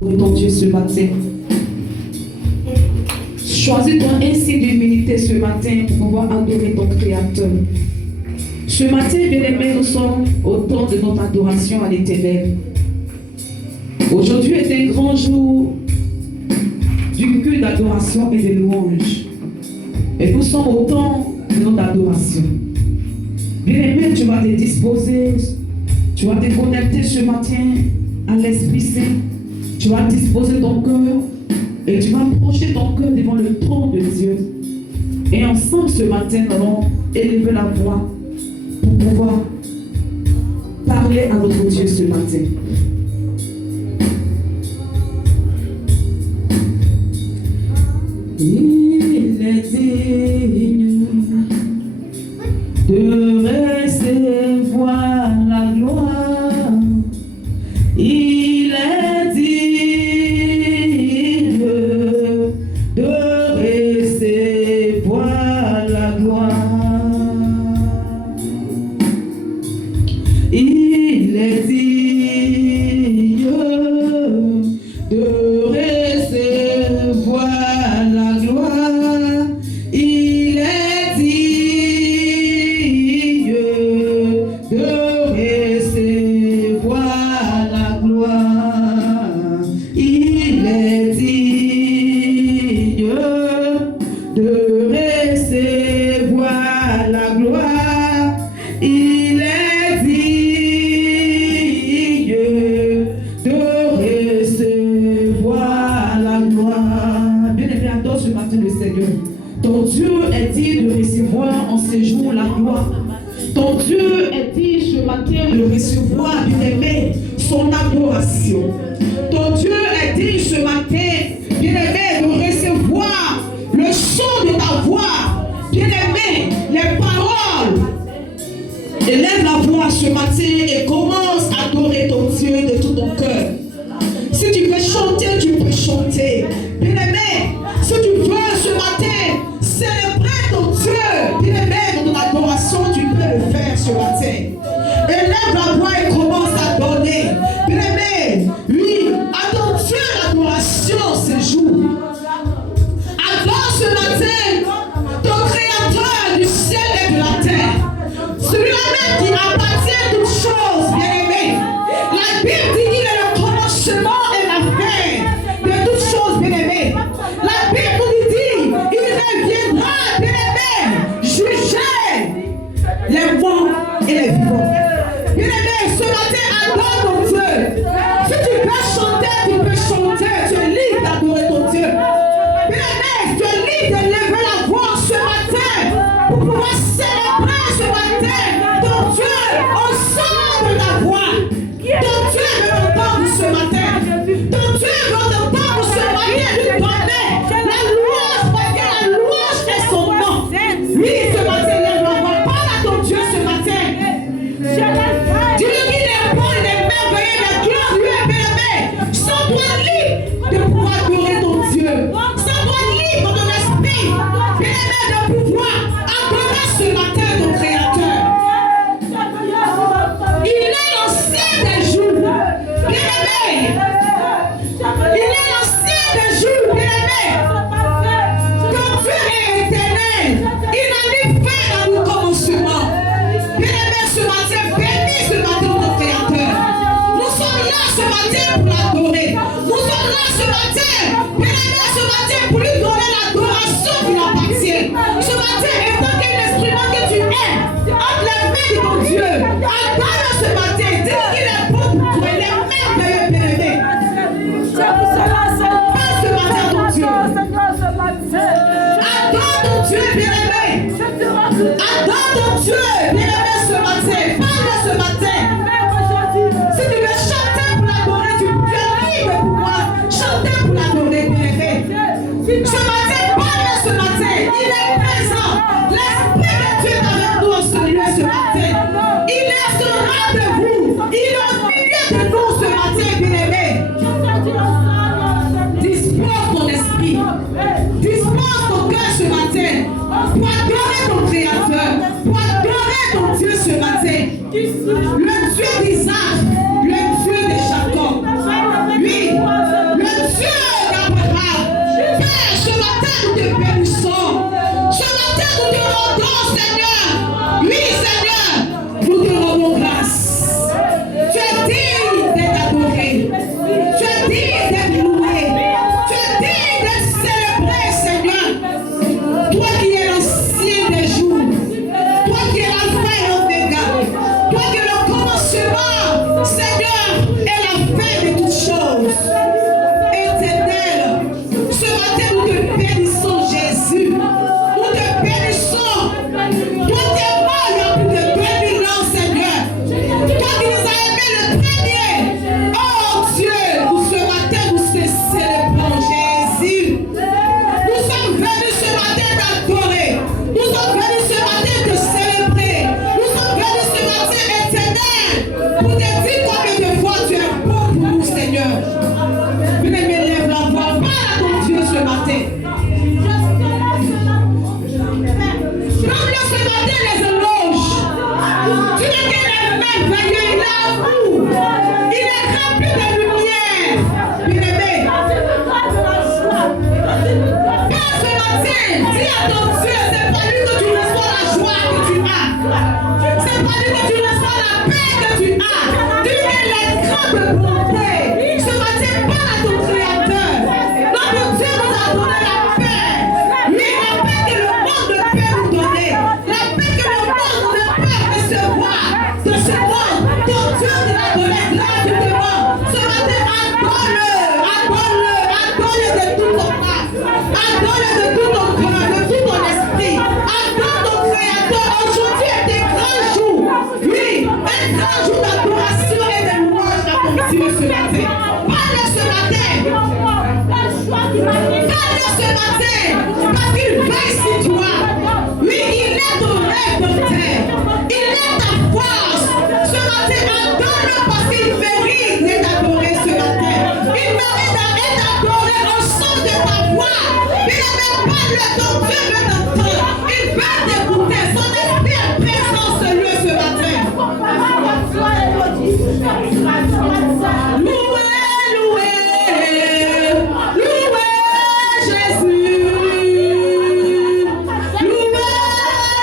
ton Dieu ce matin. Choisis-toi ainsi d'humilité ce matin pour pouvoir adorer ton Créateur. Ce matin, bien-aimés, nous sommes au temps de notre adoration à l'Éternel. Aujourd'hui est un grand jour du culte d'adoration et de louange. Et nous sommes au temps de notre adoration. Bien-aimé, tu vas te disposer, tu vas te connecter ce matin à l'Esprit Saint. Tu vas disposer ton cœur et tu vas approcher ton cœur devant le trône de Dieu. Et ensemble ce matin, nous allons élever la voix pour pouvoir parler à notre Dieu ce matin. Il est digne de recevoir la gloire. Il est digne de recevoir la gloire. Il est digne de recevoir la gloire. Il est digne de recevoir la gloire. Il est digne de recevoir la gloire. Il est digne de recevoir la gloire. Bien-aimé, adore ce matin le Seigneur. Ton Dieu est digne de recevoir en ce jour la gloire. Ton Dieu est digne ce matin de recevoir, bien-aimé, son adoration. Ton Dieu est digne ce matin, bien-aimé, de recevoir le son de ta voix. Bien-aimé, les paroles. Élève la voix ce matin et commence à adorer ton Dieu de tout ton cœur. Si tu veux chanter, tu peux chanter. Bien-aimé, si tu veux ce matin célébrer ton Dieu, bien-aimé, dans ton adoration, tu peux le faire ce matin. Élève la voix et commence à donner. Bien-aimé, oui, à ton Dieu l'adoration ce jour. Adore ce matin ton Créateur du ciel et de la terre. Celui-là même qui appartient à toutes choses, bien-aimé. La Bible dit qu'il est le commencement et la fin de toutes choses, bien-aimé. La Bible nous dit, il reviendra, bien-aimé, juger les morts et les vivants. Bien-aimé, ce matin, adore ton Dieu. Si tu peux chanter, tu peux chanter. Tu es libre d'adorer ton Dieu. Bien-aimé, tu es libre de lever la voix ce matin pour pouvoir célébrer ce matin ton Dieu au son de ta voix. Ton Dieu veut entendre ce matin. Ton Dieu veut entendre ce matin lui donner la louange parce que la louange est son nom. Oui, ce matin, lève la voix. Parle à ton Dieu ce matin. Dis-lui qu'il est bon, il est merveilleux, il est glorieux, bien-aimé. Sens-toi libre de pouvoir adorer ton Dieu. Sens-toi libre dans ton esprit, bien-aimé, de pouvoir adorer ce matin ton Créateur. Il est l'ancien des jours, bien-aimé. Il est l'ancien des jours, bien-aimé. Ton Dieu est éternel. Il a mis fin à nos commencements. Bien-aimé, ce matin, bénis ce matin ton Créateur. Nous sommes là ce matin pour l'adorer. Nous sommes là ce matin, bien-aimé, ce matin pour lui donner l'adoration qui lui appartient. Ce matin, étant qu'un instrument que tu es, entre les mains de ton Dieu, adore ce matin, dis qu'il est bon pour toi, il est merveilleux, bien-aimé. Parle ce matin ton Dieu. Adore ton Dieu, bien-aimé. Adore ton Dieu, bien-aimé, ce matin. Parle ce matin. Si tu veux chanter pour l'adorer, tu es libre pour moi. Chanter pour l'adorer, bien-aimé. que tu reçois la paix que tu as. Dis qu'elle est grande de bonté. Ce matin, parle à ton Créateur. Notre Dieu nous a donné la paix. Oui, la paix que le monde ne peut nous donner. La paix que le monde ne peut recevoir de ce monde. Ton Dieu te l'a donné gratuitement. Ce matin, adore-le, adore-le, adore-le de tout ton âme. Adore-le de tout ton cœur, de tout ton esprit. Adore ton Créateur. Aujourd'hui est un grand jour. Oui, un grand jour d'adoration et de louange à ton Dieu ce matin. Parle ce matin. Parle ce matin. Parce qu'il veille sur toi. Oui, il est ton rédempteur. Il est ta force. Ce matin, adore-le parce qu'il mérite d'être adoré ce matin. Il mérite d'être adoré au son de ta voix. Il ne même pas le ton Dieu veut t'entendre. Il veut t'écouter. Son esprit est présent sur lui ce matin. Louez, louez, louez Jésus. Louez,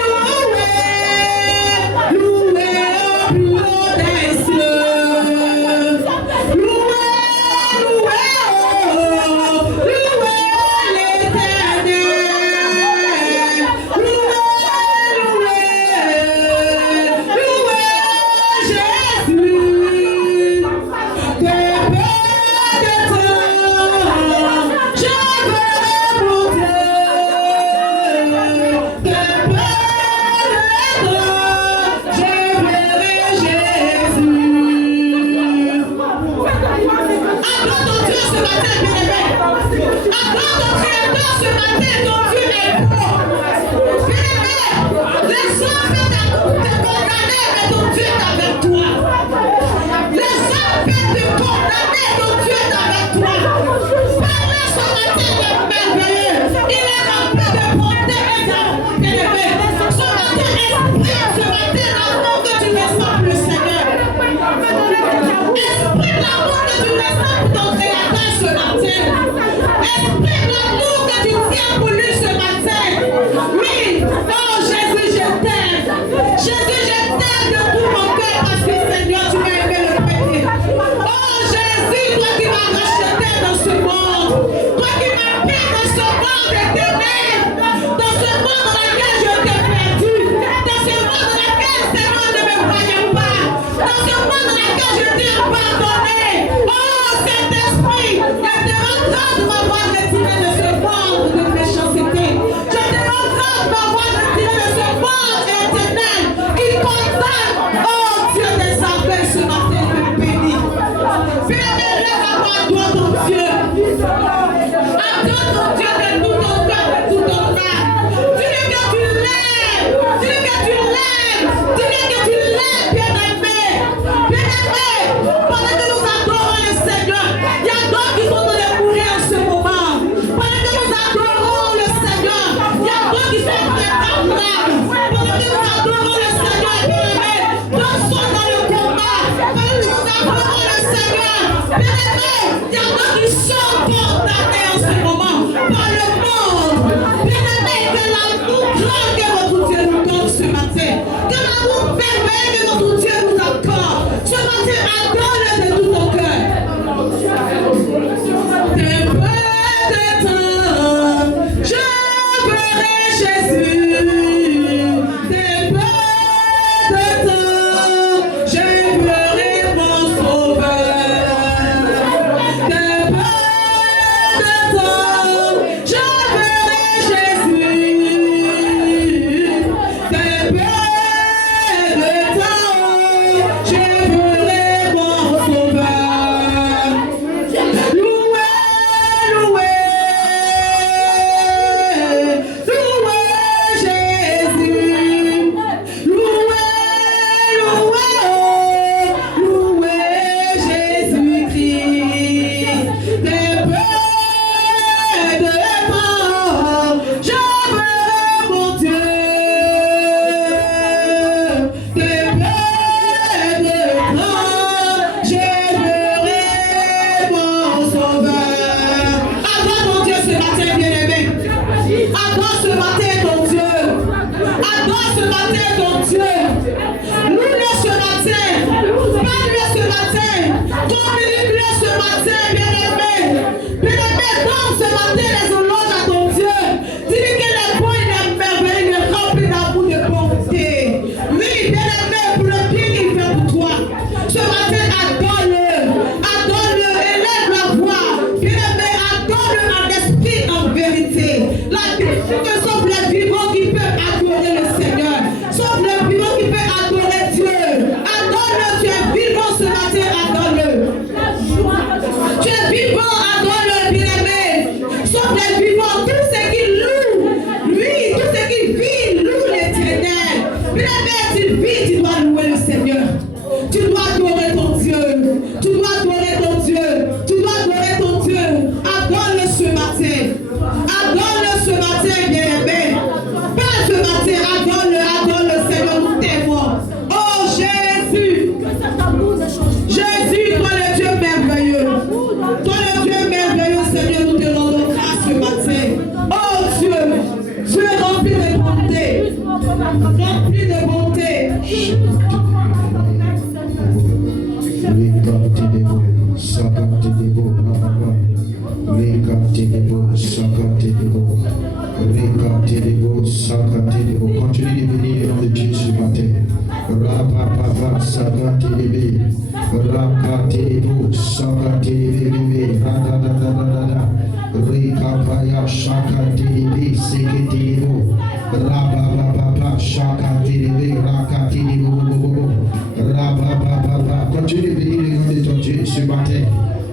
louez, louez au plus haut des cieux. Louez, louez, louez l'Éternel. Louez, louez Jésus. Que peu de temps je verrai mon Dieu. Que peu de temps je verrai Jésus. Acclame ton Dieu ce matin, bien-aimé. Acclame ton Créateur ce matin, ton Dieu est bon. Bien-aimé, les hommes peuvent te condamner, mais ton Dieu est avec toi. Les hommes peuvent te condamner, ton Dieu est avec toi. Parle ce matin de merveilleux. Il est rempli de bonté et d'amour, bien-aimé. Ce matin, exprime ce matin l'amour que tu ressens pour le Seigneur. Exprime l'amour que tu ressens pour ton Créateur ce matin. Exprime l'amour que tu tiens pour lui ce matin. Oui, oh Jésus, je t'aime. Jésus, je t'aime de tout mon cœur parce que Seigneur, tu m'as aimé le premier. Oh Jésus, toi qui m'as racheté dans ce monde. Toi qui m'as pris dans ce monde éternel. Dans ce monde dans lequel je t'ai perdu. Dans ce monde dans lequel Seigneur ne me voyait pas. Dans ce monde dans lequel je t'ai abandonné. Oh Saint-Esprit, je te rends grâce de m'avoir retiré de ce monde de méchanceté. Je te rends grâce de m'avoir retiré de ce monde éternel qui condamne. Oh Dieu des armées, ce matin, je te bénis. Bien-aimé, lève-moi, adore ton Dieu. Adore ton Dieu de tout ton cœur, de tout ton âme. Dis-lui que tu l'aimes. Dis-lui que tu l'aimes. Dis-lui que tu l'aimes, bien-aimé. Bien-aimé, pendant que nous adorons le Seigneur, il y a d'autres qui sont dans les mourir en ce moment. Pendant que nous adorons le Seigneur, il y a d'autres qui sont dans les tremblables. Pendant que nous adorons le Seigneur, bien-aimé, d'autres sont dans le combat. Pendant que nous adorons le Seigneur, bien-aimé, il y a d'autres qui sont condamnés en ce moment par le monde. Bien-aimé, que l'amour grand que notre Dieu nous donne ce matin, que l'amour merveilleux que notre Dieu nous accorde, ce matin, adore-le de tout ton cœur. De peu de temps, je verrai Jésus. De peu de temps, je verrai mon Sauveur. De peu de temps, je verrai Jésus. De peu de temps, je verrai mon Sauveur. ce matin ton Dieu. Loue-le ce matin. Parle-le ce matin. Communique-le ce matin, bien-aimé. Bien-aimé, donne ce matin les éloges à ton Dieu. Dis-lui qu'il est bon, il est merveilleux, il est rempli d'amour, de bonté. Oui, bien-aimé, pour le bien qu'il fait pour toi. Ce matin, adore-le. Adore-le. Élève la voix. Bien-aimé, adore-le en esprit, en vérité. La Bible dit que sauf les vivants qui peuvent adorer le Seigneur. Sauf les vivants qui peuvent adorer Dieu. Adore-le. Tu es vivant ce matin, adore-le. Tu es vivant, adore-le, bien-aimé. Sauf les vivants, tous ceux qui louent, lui, tous ceux qui vivent, louent l'Éternel. Bien-aimé, tu vis, tu dois louer le Seigneur. Tu dois adorer ton Dieu. Tu dois adorer ton Dieu. Tu dois adorer ton Dieu. Adore-le ce matin. Adore-le ce matin, bien-aimé. Pas ce matin, adore-le, Seigneur, nous t'aimons. Oh Jésus. Jésus, toi le Dieu merveilleux. Toi le Dieu merveilleux, Seigneur, nous te rendons grâce ce matin. Oh Dieu, tu es rempli de bonté. Rempli de bonté. Continue de bénir le nom de Dieu ce matin. Rapapapa, Sakatebe, Rakatebo, Sakatebe, Radadadadada, Rekapaya, Shakatebe, Seketebo, Rabababa, Shakatebe, Rakatebo, Rabababa. Continue de bénir le nom de ton Dieu ce matin.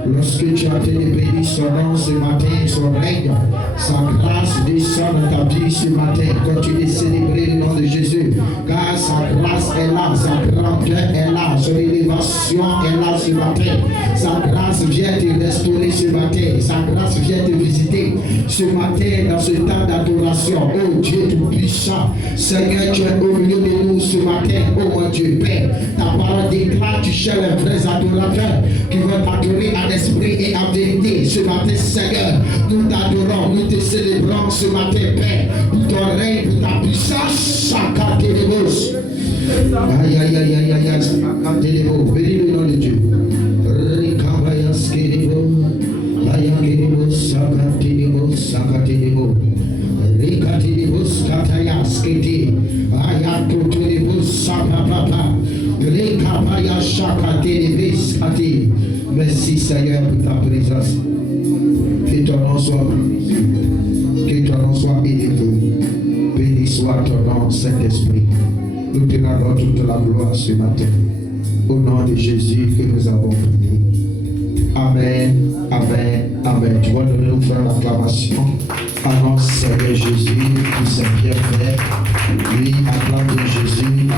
Lorsque tu as été béni son nom ce matin, son règne, sa grâce descend dans ta vie ce matin. Continue de célébrer le nom de Jésus, car sa grâce est là, sa grandeur est là, son élévation est là ce matin. Sa grâce vient te restaurer ce matin, sa grâce vient te visiter ce matin dans ce temps d'adoration. Oh Dieu tout-puissant, Seigneur, tu es au milieu de nous ce matin. Oh mon Dieu Père, ta parole déclare, tu cherches les vrais adorateurs qui vont t'adorer à l'esprit et en vérité. Ce matin, Seigneur, nous t'adorons, nous te célébrons ce matin, Père, pour ton règne, pour ta puissance. Sakatelebos. Aïe, aïe, aïe, aïe, aïe, aïe, Sakatelebos. Bénis le nom de Dieu. Rikabayaskelebo. Ayakelebo, Sakatelebo, Sakatelebo. Rikatelebos, Katayaskete. Ayatotelebo, Sapapapa. Rikapayashakatelebes, Kate. Merci Seigneur pour ta présence. Que ton nom soit béni. Que ton nom soit élevé. Béni soit ton nom, Saint-Esprit. Nous te rendons toute la gloire ce matin. Au nom de Jésus que nous avons prié. Amen, amen, amen. Tu vas nous faire l'acclamation. Annonce Seigneur Jésus, qui s'est bien fait. Oui, acclame de Jésus.